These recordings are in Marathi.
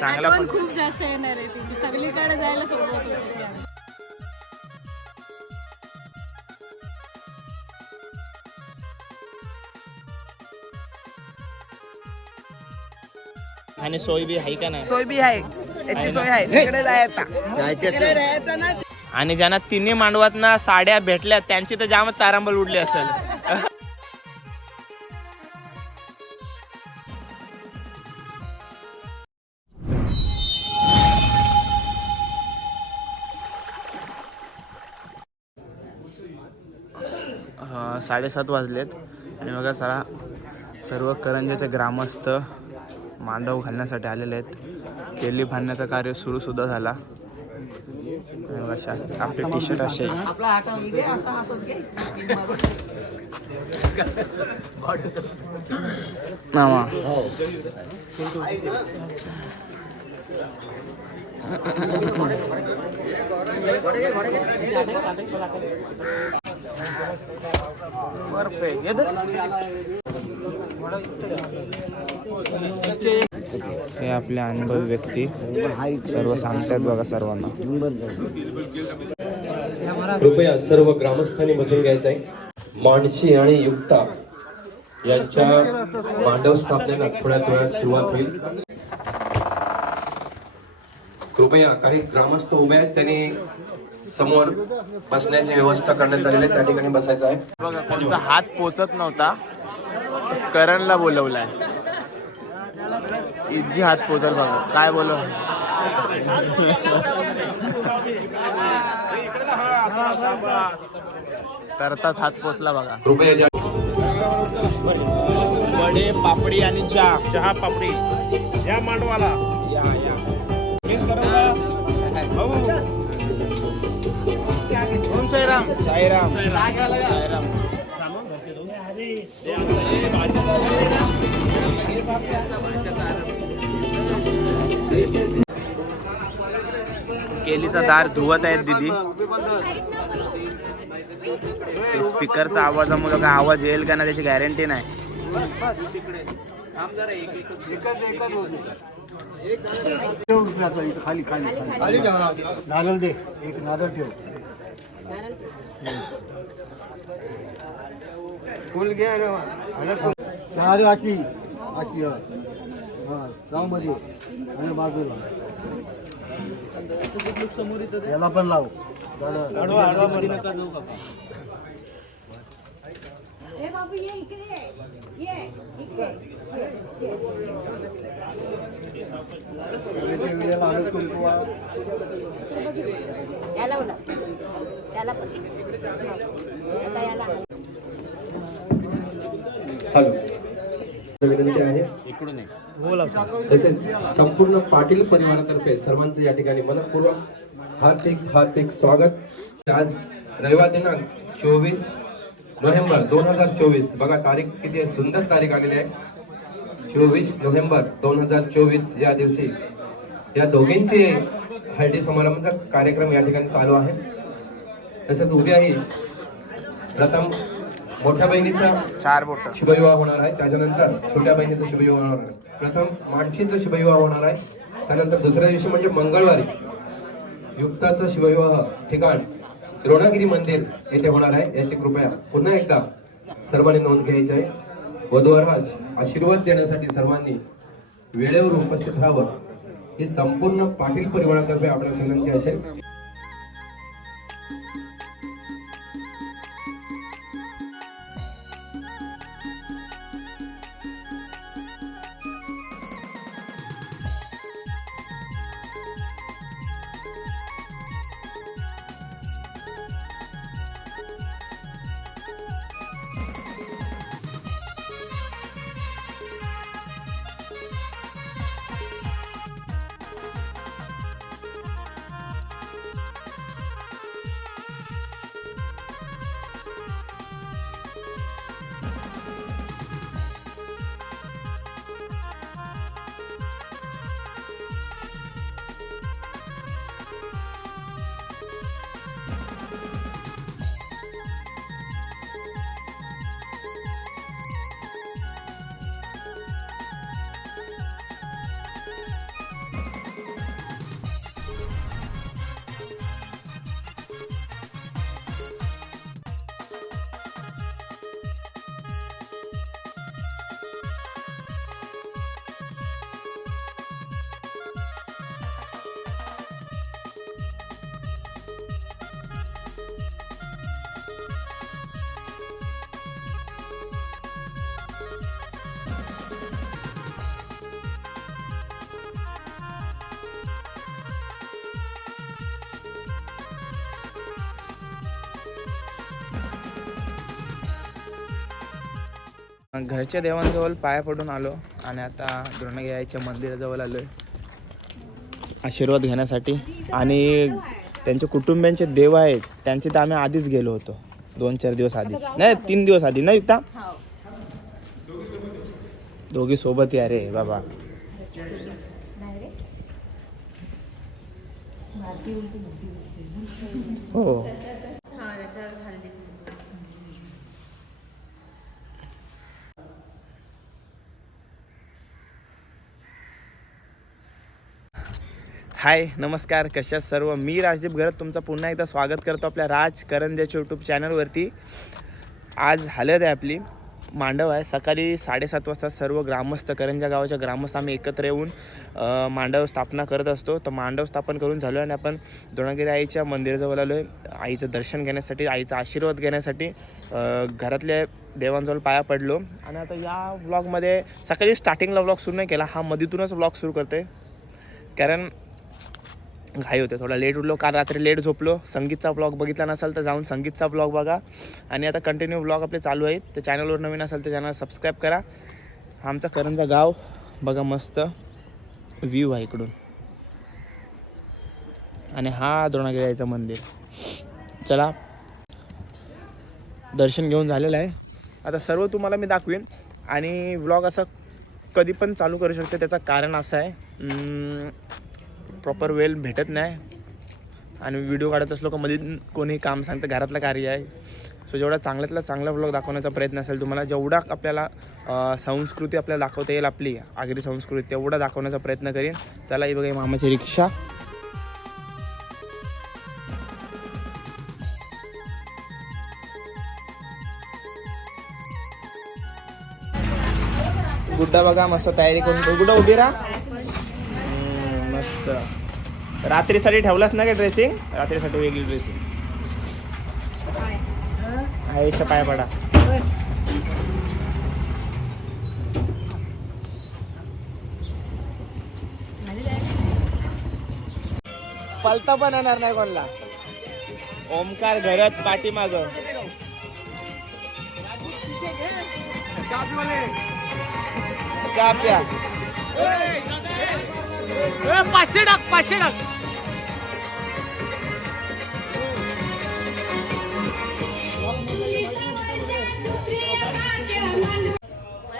चांगला पण खूप जास्त येणार आहे तिची सगळीकडे जायला सोबत होती. आणि सोय बी आहे का नाही? सोय बी आहे, याची सोय आहे, तिकडे जायचा ना. आणि ज्यांना तिन्ही मांडवात ना साड्या भेटल्या त्यांची तर जामच तारांबळ उडली असेल. हा, 7:30 वाजलेत आणि बघा चला सर्व करंजाचे ग्रामस्थ मांडव घालण्यासाठी आलेले आहेत. केली बांधण्याचं कार्य सुरू सुद्धा झाला. आपले टी शर्ट असे नामा हे आपले अनुभवी व्यक्ती सर्व सांगतात बघा सर्वांना. कृपया सर्व ग्रामस्थांनी बसून घ्यायचं आहे. मानशी आणि युक्ता यांच्या मांडव स्थापनेला थोड्याच वेळात सुरुवात होईल. कृपया काही ग्रामस्थ उभे आहेत, त्यांनी समोर बसण्याची व्यवस्था करण्यात आलेली आहे, त्या ठिकाणी बसायचं आहे. बघा कोणचा हात पोचत नव्हता, करणला बोलवलाय. इजी हात पोचल बघा काय बोलव. करतात हात पोचला बघा. कृपया वडे पापडी आणि चहा पापडी या मांडवाला ओम साईराम. साईराम साईराम. केलीचा दार धुवत आहेत दीदी. स्पीकरचा आवाजामुळे काय आवाज येईल का ना त्याची गॅरंटी नाही. खाली खाली नारळ दे, एक नारळ ठेव. फुल घ्या अशी अशी जाऊ मध्ये आणि बाजूला याला पण लाव. हॅलो, विनंती आहे तसेच संपूर्ण पाटील परिवारातर्फे सर्वांचं या ठिकाणी मनपूर्वक हार्दिक स्वागत. आज रविवार दिनांक 24 नोव्हेंबर 2024. बघा तारीख किती सुंदर तारीख आलेली आहे. 24 नोव्हेंबर 2024 या दिवशी या दोघींची हळदी समारंभाचा कार्यक्रम या ठिकाणी चालू आहे. तसेच उद्याही प्रथम मोठ्या बहिणीचा 4 बोट शुभविवाह होणार आहे, त्याच्यानंतर छोट्या बहिणीचा शुभविवाह होणार आहे. प्रथम मानशीचा शुभविवाह होणार आहे, त्यानंतर दुसऱ्या दिवशी म्हणजे मंगळवारी युक्ताचा शुभविवाह ठिकाण द्रोणागिरी मंदिर येथे होणार आहे. याची कृपया पुन्हा एकदा सर्वांनी नोंद घ्यायची आहे. वधूवरास आशीर्वाद देण्यासाठी सर्वांनी वेळेवर उपस्थित राहावं ही संपूर्ण पाटील परिवारातर्फे आपल्याला विनंती असेल. घरच्या देवांजवळ पाया पडून आलो आणि आता द्रोणगिरीच्या मंदिराजवळ आलो आशीर्वाद घेण्यासाठी. आणि त्यांचे कुटुंबियांचे देव आहेत त्यांचे तर आम्ही आधीच गेलो होतो 2-4 दिवस आधीच, नाही 3 दिवस आधी नाही युक्ता. दोघी सोबत या रे बाबा. हो हाय नमस्कार, कशा सर्व. मी राजदीप घरत तुमचं पुन्हा एकदा स्वागत करतो आपल्या राज करंजाच्या यूट्यूब चॅनलवरती. आज हळद आहे आपली, मांडव आहे. सकाळी 7:30 वाजता सर्व ग्रामस्थ, करंजा गावाच्या ग्रामस्थ आम्ही एकत्र येऊन मांडव स्थापना करत असतो. तर मांडव स्थापन करून झालो आणि आपण द्रोणगिरी आईच्या मंदिराजवळ आलो आहे आईचं दर्शन घेण्यासाठी, आईचा आशीर्वाद घेण्यासाठी. घरातल्या देवांजवळ पाया पडलो आणि आता या व्लॉगमध्ये सकाळी स्टार्टिंगला व्लॉग सुरू नाही केला, हा मधीतूनच व्लॉग सुरू करते कारण घाई होते. थोडा लेट उठलो, काल रात्री लेट झोपलो. संगीतचा ब्लॉग बघितला नसाल तर जाऊन संगीतचा ब्लॉग बघा. आणि आता कंटिन्यू ब्लॉग आपले चालू आहेत. तर चॅनलवर नवीन असाल तर चॅनल सबस्क्राईब करा. आमचा करंजा गाव बघा, मस्त व्ह्यू आहे इकडून. आणि हा द्रोणगिरीचं मंदिर. चला, दर्शन घेऊन झालेलं आहे. आता सर्व तुम्हाला मी दाखवीन आणि व्लॉग असा कधी पण चालू करू शकते. त्याचं कारण असं आहे, प्रॉपर वेळ भेटत नाही आणि व्हिडिओ काढत असलो का मध्ये कोणी काम सांगतं, घरातलं कार्य आहे. सो जेवढा चांगल्यातला चांगला व्लॉग दाखवण्याचा प्रयत्न असेल तुम्हाला, जेवढा आपल्याला संस्कृती आपल्याला दाखवता येईल, आपली आगरी संस्कृती, तेवढा दाखवण्याचा प्रयत्न करीन. चला, ही बघा मामाची रिक्षा. गुड्डा बघा मस्त तयारी करून. गुड्डा उभी राहा. मस्त. रात्रीसाठी ठेवलास ना का ड्रेसिंग? रात्रीसाठी वेगळी ड्रेसिंग आहे. पाया पडा. पलता पण येणार नाही कोणला. ओमकार घरात पाठीमाग. प्या 500 टाक 500 टाक.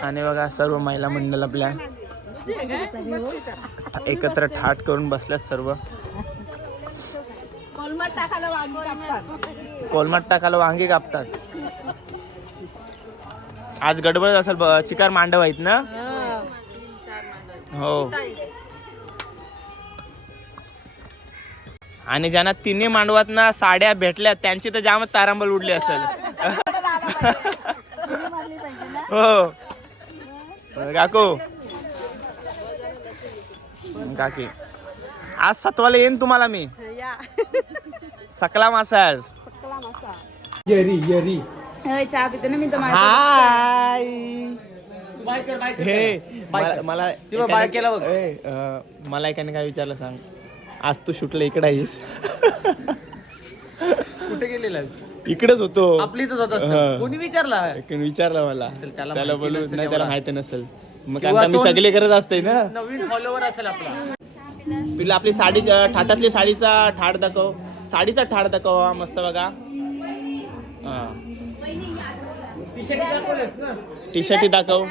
आणि बघा सर्व महिला मंडळ आपल्या एकत्र ठाट करून बसल्यात. सर्व कोलमाट टाकायला वांगी कापतात. आज गडबड असेल, चिकार मांडव आहेत ना. हो. आणि ज्यांना तिन्ही मांडवात ना साड्या भेटल्या त्यांची तर जामच तारांबळ उडली असेल. हो काकू काकी, आज 7वाला येईन तुम्हाला मी. सकला मसाज. येरी चहा पितो ना मी तर. हाय. हे मला बाय केला बघ. मला एकाने काय विचारलं सांग. आज तू शूटला इकडे आहेस? कुठे गेलेलास? इकडेच होतो. आपली तर होत कोणी विचारला? विचारला मला. त्याला बोलू नाही, त्याला माहिती नसेल. मग किंवा मी सगळे करत असते ना. नवीन फॉलोवर असेल आपला. तुला आपली साडी, ठाटातली साडीचा ठाट दाखव. साडीचा ठाट दाखव. मस्त बघा. टी शर्ट दाखव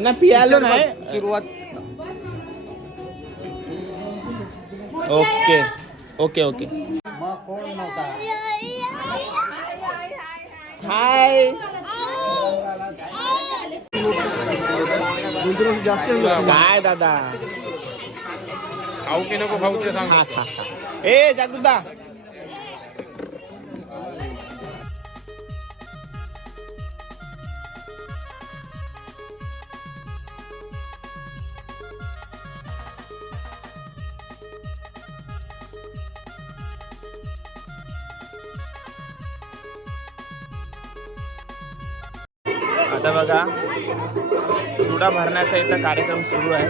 ना. पियालो नाही सुरुवात. Okay okay okay. हाय. काय दादा खाऊ की नको खाऊ ते सांग. ए जागृता. आता बघा चुडा भरण्याचा इथं कार्यक्रम सुरू आहे.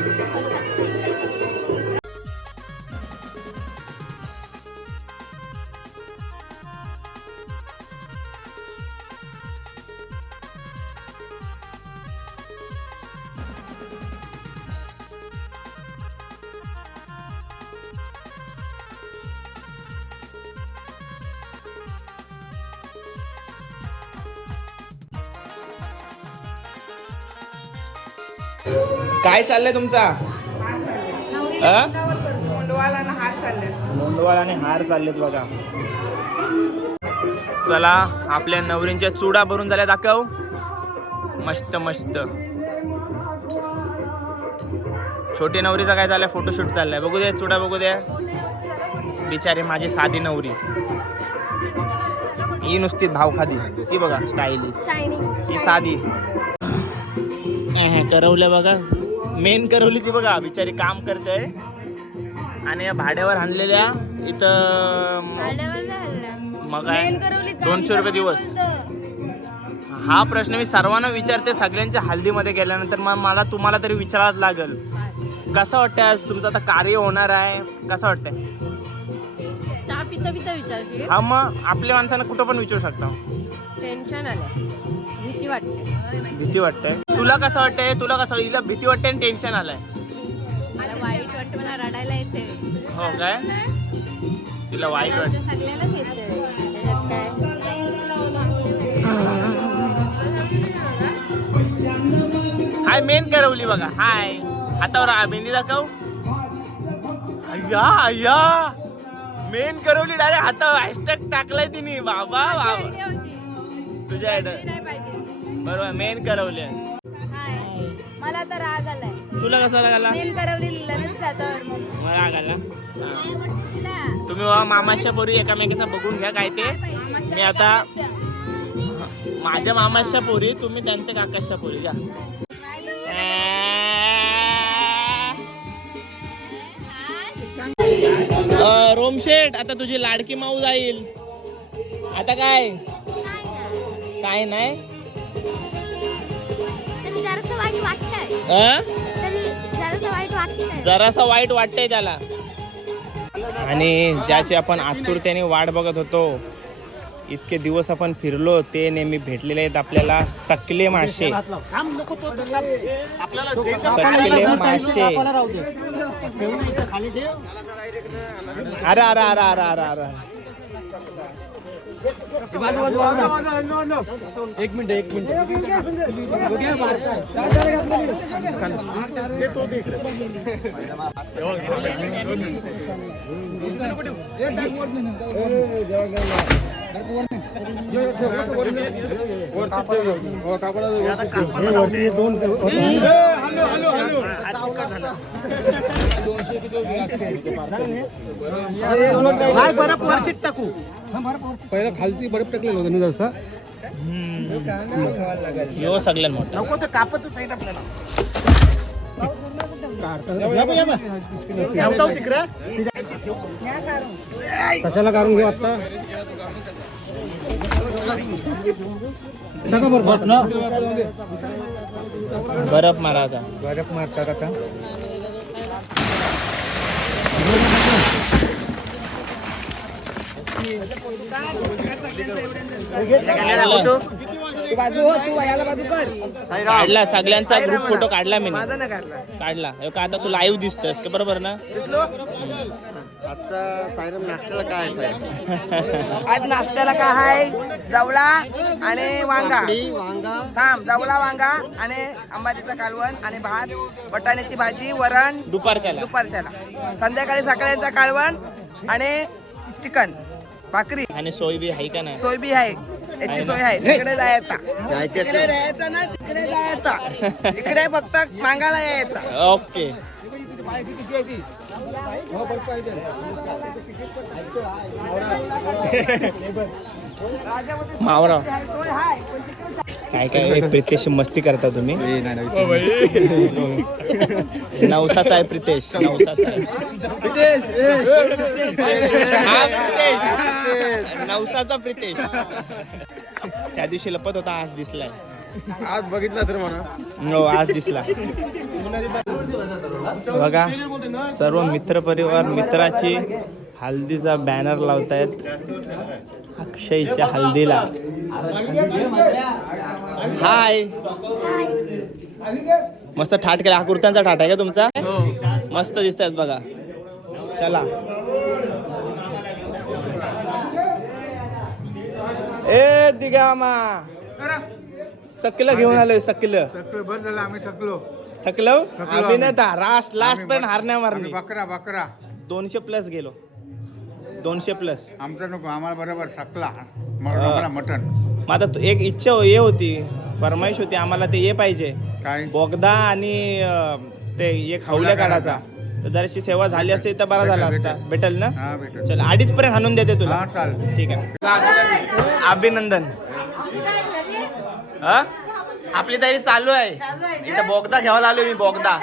काय चाललंय तुमचा? नोंदवाल आणि हार चाललेत बघा. चला आपल्या नवरींच्या चुडा भरून झाल्या, दाखव. मस्त मस्त. छोटी नवरीचा काय चाललाय, फोटोशूट चाललाय. बघू दे चुडा, बघू दे. बिचारी माझी साधी नवरी, ही नुसती भाव खादी, ती बघा स्टाईलिश, ही साधी. करवल्या बघा, मेन करवली ती बघा, बिचारी काम करते. आणि या भाड्यावर आणलेल्या इथं मग काय 200 रुपये दिवस. हा प्रश्न मी सर्वांना विचारते सगळ्यांच्या हल्दीमध्ये गेल्यानंतर. मग मला तुम्हाला तरी विचारावंच लागेल, कसं वाटतंय आज तुमचं आता कार्य होणार आहे, कसं वाटतंय? हा मग आपल्या माणसांना कुठं पण विचारू शकता. टेन्शन आलं, भीती वाटते. भीती वाटतंय. तुला कसं वाटतंय? तुला कसं वाटतं? हिला भीती वाटते आणि टेन्शन आलंय. मला वाईट वाटतं, मला रडायला येते. हो काय? तिला वाईट वाटतं. सगळ्यांनाच येते त्याच्यात काय. हाय मेन करवली बघा. हाय, हातावर मेहंदी दाखव. अय्या अय्या, मेन करवली डायरेक्ट हातावर हॅशटॅग टाकलाय तिने. बाबा बाबा, तुझ्या बरोबर, मेन करवली. मला तर राग आलाय. तुला कसा राग आला? मेन करवली लिहिलं ना हातावर म्हणून. मला राग आला. तुम्ही बाबा मामाच्या पोरी एकामेकाचा बघून घ्या काय ते. मी आता माझ्या मामाच्या पोरी, तुम्ही त्यांच्या काकाच्या पोरी घ्या. रोमशेट, आता तुझी लाडकी माऊ जाईल. आता काय काय नाही. जरासं वाईट वाटतंय त्याला. आणि ज्याची आपण आतुरतेने वाट बघत होतो, इतके दिवस आपण फिरलो, ते नेहमी भेटलेले आहेत आपल्याला. सकले मासे, सकले मासे. अरे अरे अरे अरे अरे अरे, एक मिनिट बर्फ वर्षीत टाकू. पहिला खालती बर्फ टाकलेलं होतं ना जसं. यो सगळ्यात मोठा. नको ते कापतच आहेत आपल्याला. कशाला काढून घेऊ आता? बर्फ मारा आता. बर्फ मारतात आता. काढला सगळ्यांचा ग्रुप फोटो काढला मी. माझा ना काढला. काढला का आता तू लाईव्ह दिसतोस का? बरोबर ना? आता सायरम नाश्त्याला काय आहे? आज नाश्त्याला काय आहे? जवळा आणि वांगा. थांब, जवळा वांगा आणि अंबाजीचं कालवण आणि भात, बटाण्याची भाजी, वरण दुपारच्याला. संध्याकाळी सकाळचा कालवण आणि चिकन, भाकरी आणि सोयबी आहे का नाही? सोयबी आहे, याची सोय आहे. तिकडे जायचा, तिकडे राहायचा ना, तिकडे जायचा. इकडे फक्त मागायला यायचा. ओके. मावरा काय काय प्रितेश मस्ती करता तुम्ही? नवसाचा आहे प्रितेश, नवसाचा आहे. हा प्रितेश, नवसाचा प्रितेश. त्या दिवशी लपत होता, आज दिसलाय. आज बघितलं तर म्हणा. हो, आज दिसला. बघा, सर्व मित्र परिवार मित्राची हल्दीचा बॅनर लावतायत. अक्षयच्या हल्दीला. हाय, मस्त ठाट केला. हा कुर्त्यांचा ठाट आहे का तुमचा? मस्त दिसत आहेत बघा. चला, ए दिगामा, सकलं घेऊन आलोय. सकलं बरं झालं, आम्ही थकलो. थकलो आम्ही नाही था लास्ट पण हारण्या मारली बकरा बकरा 200 प्लस गेलो 200 प्लस. आमचं नको आम्हाला बरोबर शकला मला मटन मग आता एक इच्छा हे होती फरमाईश होती आम्हाला ते हे पाहिजे काय बोगदा आणि ते एक हवल्या काढायचा तर जराशी सेवा झाली असती तर बरा झाला असता. भेटल ना? हा भेटेल चल 2.5 पर्यंत हाणून देते तुला. हा चाल ठीक आहे अभिनंदन. हा आपली तयारी चालू आहे इथं बोगदा घ्यायला आलोय मी बोगदा.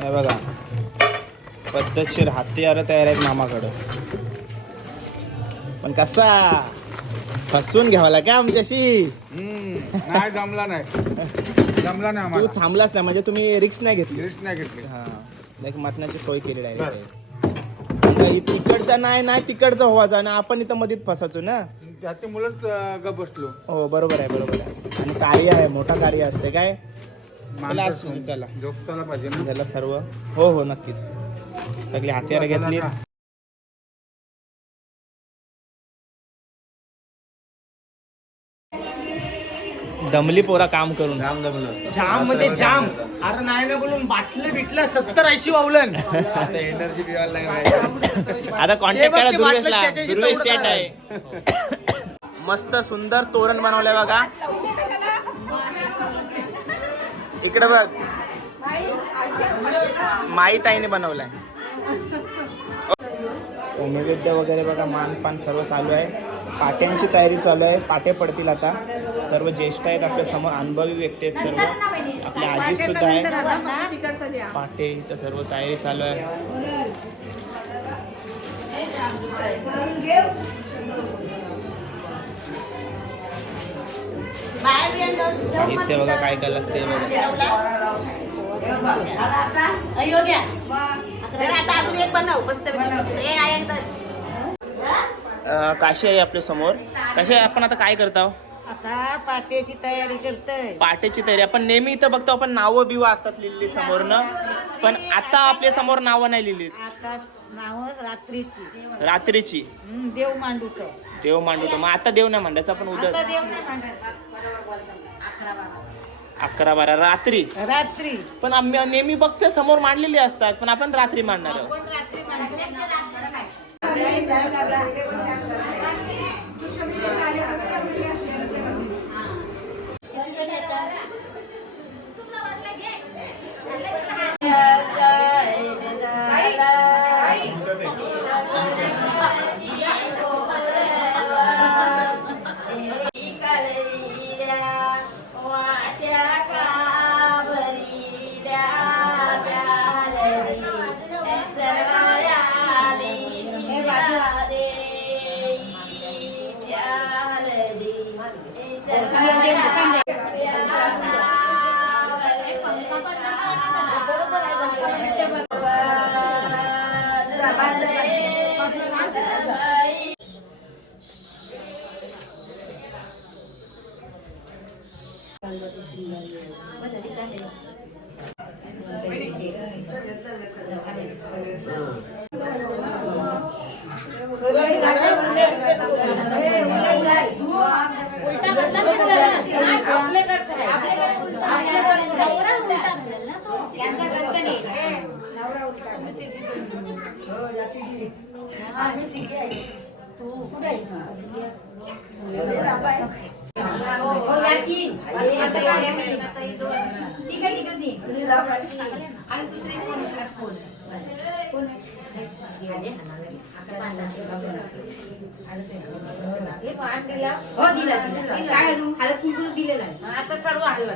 हे बघा पद्धतशीर हत्यार तयार आहेत मामाकडं पण कसा फसवून घ्यावा काय आमच्याशी. नाही जमला नाही तू आम्हाला थांबलाच नाही म्हणजे तुम्ही रिक्स नाही घेतली. रिस्क नाही घेतली हा एक मटणाची सोय केलेली आहे. तिकडचा नाही तिकडचा व्हायचा आणि आपण इथं मधीत फसायचो ना. त्याची मुलंच गप बसलो हो बरोबर आहे आणि कार्य आहे मोठा कार्य असते काय. चला असू दे, चला झोपताला पाहिजे ना झालं सर्व. हो नक्कीच सगळी हत्यारं घेतली. दमली पोरा काम करून जाम मध्ये जाम. अरे नाही ना बोलून बाटले बिटलं 70-80 वावलं. आता कॉन्टॅक्ट करा दुर्वेश सेट आहे. मस्त सुंदर तोरण बनवलंय बघा. इकडे बघ माई ताईने बनवलाय. नैवेद्य वगैरे बघा मानपान सर्व चालू आहे. पाट्यांची तयारी चालू आहे. पाटे पडतील आता. सर्व ज्येष्ठ आहेत आपल्या समोर अनुभवी व्यक्ती आहेत सर्व. आपल्या आजी सुद्धा आहे. पाटे इथं सर्व तयारी चालू आहे. साहित्य बघा काय काय लागते काशी आहे आपल्या समोर. काशी आपण आता काय करतो आता पाट्याची तयारी करतोय. पाट्याची तयारी. आपण नेहमी इथं बघतो आपण नावं बिवं असतात लिहिली समोरनं पण आता आपल्या समोर नावं नाही लिहिली. आता नाव रात्रीची देव मांडूतो. देव मांडतो. मग आता देव नाही मांडायचं आपण उद्या आता देव नाही मांडायचा 11-12 रात्री. रात्री पण आम्ही नेहमी बघतो समोर मांडलेली असतात पण आपण रात्री मांडणार आहोत. पण रात्री मांडतो. आता सर्व हल्ला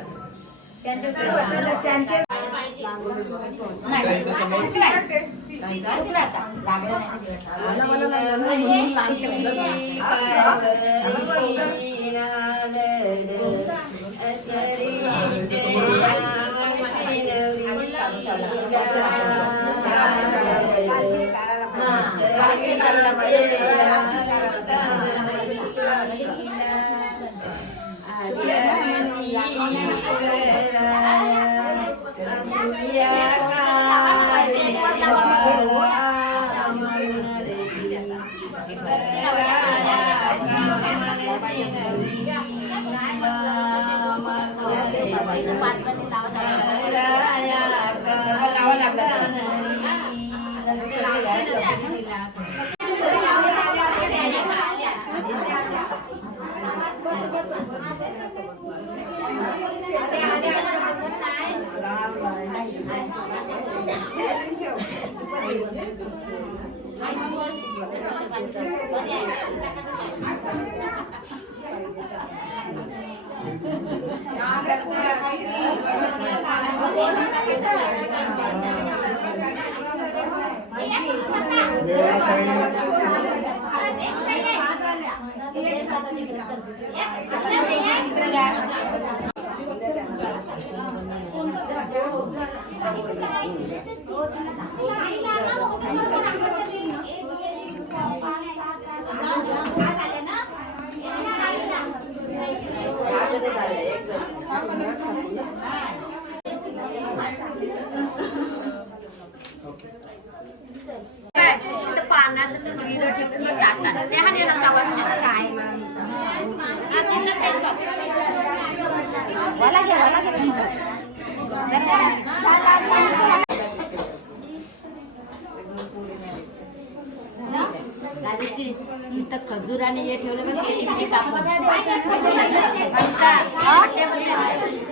इथं खजूर आणि हे ठेवलं बघ हे कापून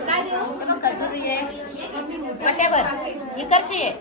काय देऊ खजूर ये पट्ट्यावर इकडशी आहे.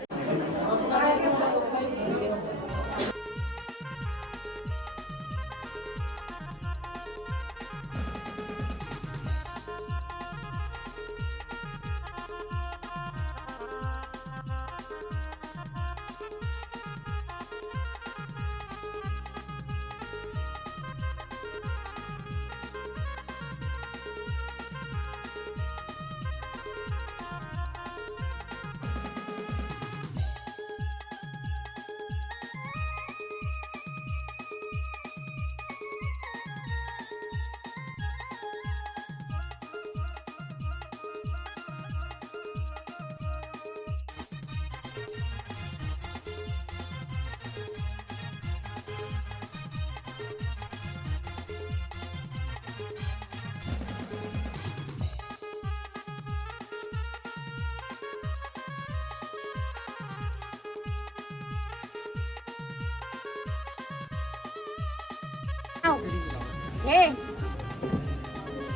हे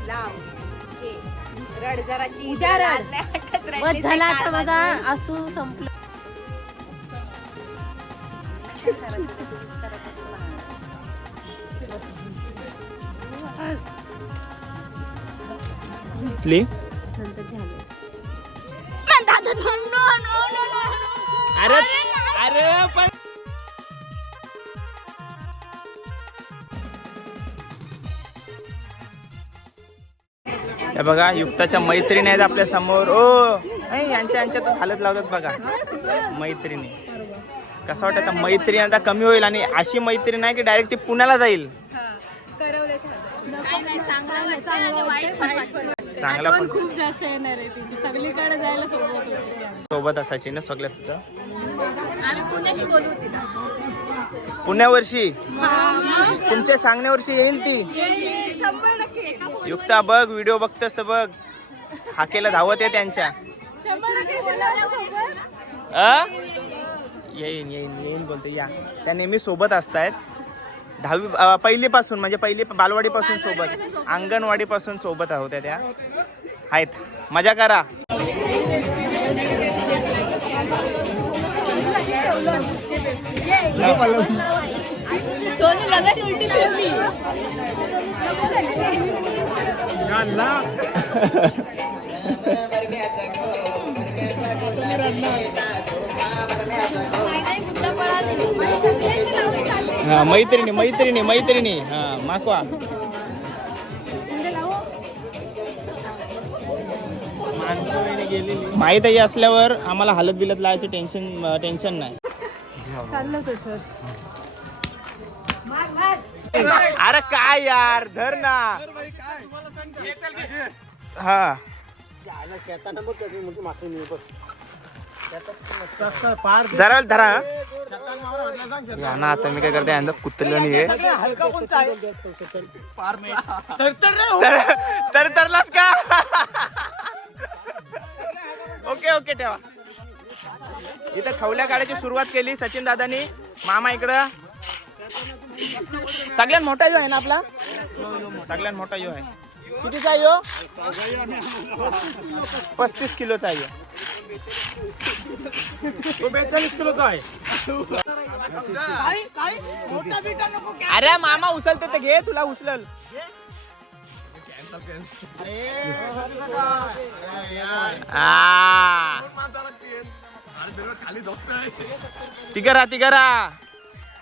लाव रड जराशी उद्या रड झाला आता बघा असू संपलं. अरे अरे पण हे बघा युक्ताच्या मैत्रिणी आहेत आपल्या समोर. ओ नाही यांच्यातच हालत लावतात बघा मैत्रिणी. कसं वाटतं आता मैत्रीण आता कमी होईल आणि अशी मैत्रीण आहे की डायरेक्ट ती पुण्याला जाईल. चांगला पण खूप जास्त येणार आहे तिची सगळीकडे जायला सोबत असायची ना सगळ्या सुद्धा. आम्ही पुण्याशी बोलू तिला. पुण्यावर्षी तुमच्या सांगण्यावर्षी येईल ती. 100% युक्ता बघ व्हिडिओ बघतेस तर बघ हाकेला धावत आहे त्यांच्या. 100% येईन येईन येईन बोलते या. त्या नेहमी सोबत असतायत 10वी पहिलीपासून म्हणजे पहिली बालवाडीपासून सोबत अंगणवाडीपासून सोबत आहोत त्या आहेत. मजा करा. सोनू लगेच उलटी फिरली. हा मैत्रिणी मैत्रिणी मैत्रिणी हा माकवा. माहीत आहे असल्यावर आम्हाला हालत बिलत लावायचं टेन्शन नाही. चाललं तसंच. अरे काय यार धर ना. हा जरा धरा या ना. आता मी काय करते यंदा कुत्र्याला नाही तर तरलाच का. ओके ओके ठेवा. इथं खवल्या काढायची सुरुवात केली सचिन दादानी. मामा इकडं सगळ्यात मोठा जो आहे ना आपला सगळ्यात मोठा जो आहे. कितीचा आहे यो. 35 किलोचा आहे. 42 किलोचा आहे. अरे मामा उचलते तर घे तुला उचलल. ती करा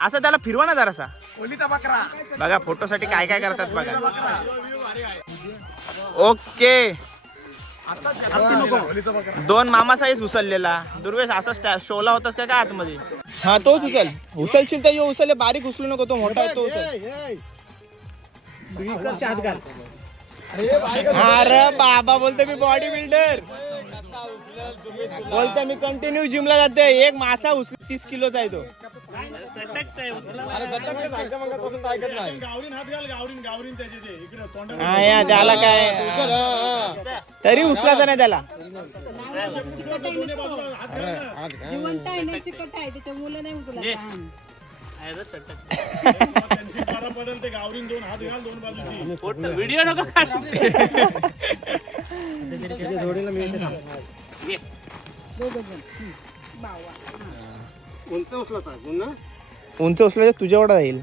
असं त्याला फिरवा ना जरासा. ओलीचा बकरा. बघा फोटोसाठी काय काय करतात बघा. ओके, 2 मामा साईज उचललेला. दुर्वेश असा शोला होतास का काय आतमध्ये? हा तोच उचल. उचलशील तर यो उचल, बारीक उचलू नको, तो मोठा आहे तो उचल. अरे बाबा बोलते मी बॉडी बिल्डर, बोलते मी कंटिन्यू जिमला जाते. एक मासा उचल 30 किलोचा आहे तो. हा या त्याला काय तरी उचलायचं नाही त्याला. जिवंत आहे ना, चिकट आहे त्याच्या मुलं नाही उचलत. व्हिडिओ नको उंच उचलाचा पुन्हा उंच उचलायचं तुझ्यावर राहील.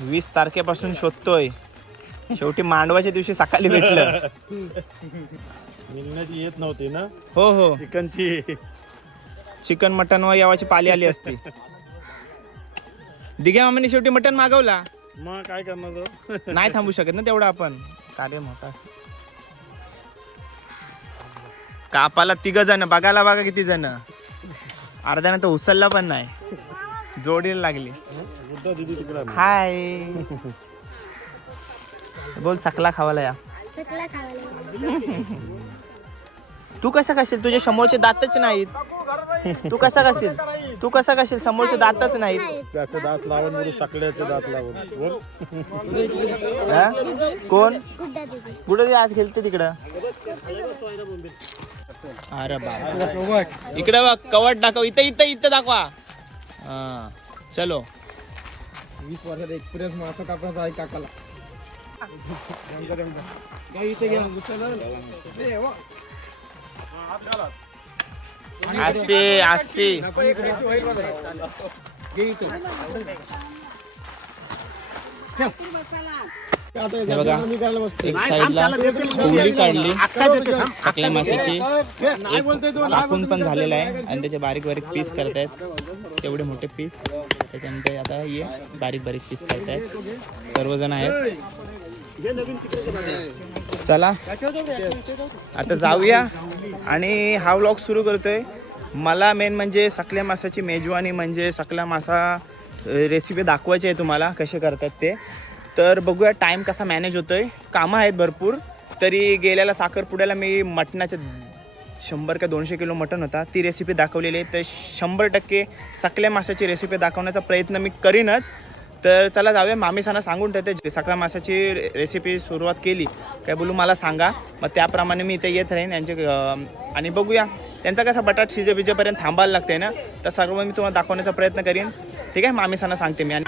20 तारखेपासून शोधतोय, शेवटी मांडवाच्या दिवशी सकाळी भेटलं. निघण्याची येत नव्हती ना हो हो, चिकनची. चिकन मटन वर यावाची पाली आली असती. दिघ्या मामाने शेवटी मटन मागवला. मग काय करणार तो? नाही थांबू शकत ना तेवढं आपण, कार्य मोठा. कापाला 3 जण, बघायला बघा किती जण. अर्ध्यानं तर उचलला पण नाही, जोडीला लागली. हाय बोल, सकला खावाला या. तू कसा खाशील? तुझे समोरचे दातच नाहीत. तू कसा खाशील? समोरचे दातच नाहीत. त्याचे दात लावून म्हणजे शकल्याचे दात लावून. हा? कोण कुठे आज खेळते तिकडं? अरे बाबा इकडे बघ, कवट दाखव. इथं दाखवा. हा चलो. 20 वर्षाचा एक्सपिरियन्स मासा कापण्याचा आहे काकाला. असते हे बघा, एक साईडला कोवली काढली सकल्या माशाची, एक कापून पण झालेला आहे आणि त्याचे बारीक बारीक पीस करतायत. तेवढे मोठे पीस. त्याच्यानंतर आता ये बारीक बारीक पीस करतायत सर्वजण आहेत. चला आता जाऊया आणि हा व्लॉग सुरू करतोय. मला मेन म्हणजे सकल्या मासाची मेजवानी, म्हणजे सकल्या मासा रेसिपी दाखवायची आहे तुम्हाला कसे करतात ते. तर बघूया टाईम कसा मॅनेज होतोय. कामं आहेत भरपूर. तरी गेल्याला साखरपुड्याला मी मटणाच्या 100 का 200 किलो मटण होता, ती रेसिपी दाखवलेली आहे. तर 100% सकल्या माशाची रेसिपी दाखवण्याचा प्रयत्न मी करीनच. तर चला जाऊया. मामीसांना सांगून ठेवते सकल्या माशाची रेसिपी सुरुवात केली काय बोलू मला सांगा, मग त्याप्रमाणे मी इथे येत राहीन यांचे. आणि बघूया त्यांचा कसा बटाट शिजेपर्यंत थांबायला लागते ना, तर सर्व मी तुम्हाला दाखवण्याचा प्रयत्न करीन. ठीक आहे, मामीसांना सांगते मी. आणि